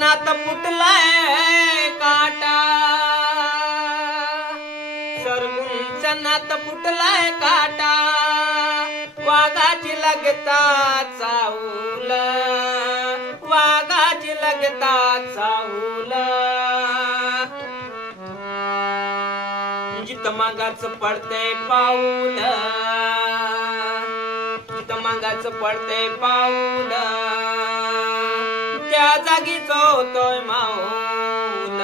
शनात फुटलाय काटा, सरगुण शनात फुटलाय काटा, वाघाची लगता चावल, वाघाची लगता चावल, जित मागाच पडते पाऊल, जित मागाच पडते पाऊल, त्या जागीच होतोय माऊल,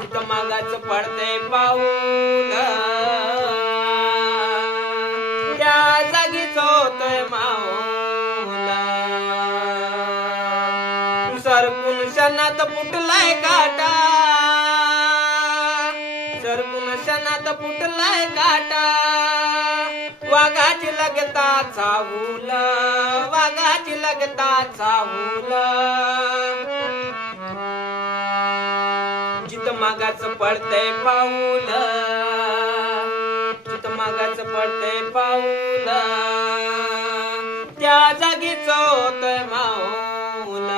जित मागाच पडते पाऊल, त्या जागीच होतोय माऊल. सरकून शनात फुटलाय काटा, सरकून शनात फुटलाय काटा, वाघाची लगता चावल, वाघाची लगता चावल, जित मागाच पडते पाऊल, जित मागाच पडते पाऊल, त्या जागीच होतोय माऊल,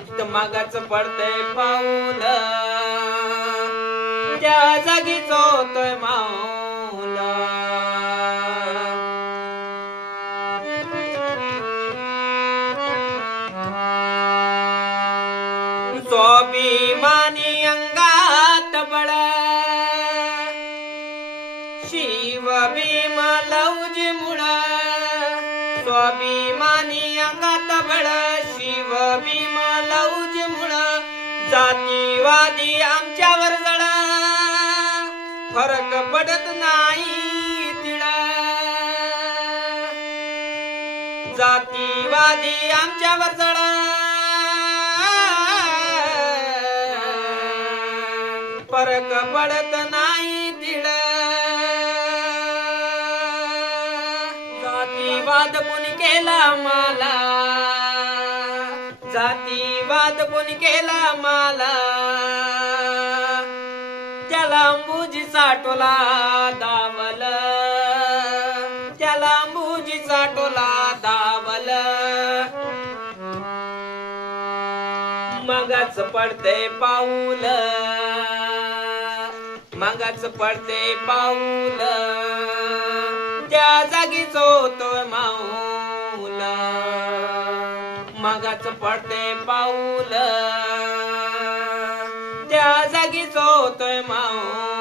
जित मागाच पडते पाऊल, त्या जागीच होतोय माऊल. स्वाभिमानी अंगात बळ, शिव भीम लवजी मुळ, स्वाभिमानी अंगात बळ, शिव भीम लवजी मुळ, जातीवादी आमच्यावर जळ, फरक पडत नाही तिळ, जातीवादी आमच्यावर जळ, फरक पडत नाही तिळ, जातीवाद कोणी केला मला, जातीवाद कोणी केला मला, त्याला अंबुजी साठोला दावल, त्याला अंबुजी साठोला दावल, मगाच पडते पाऊल, मगाच पडते पाऊल, त्या जागीच होतोय माऊल, मगाच पडते पाऊल, त्या जागीच होतोय माऊल.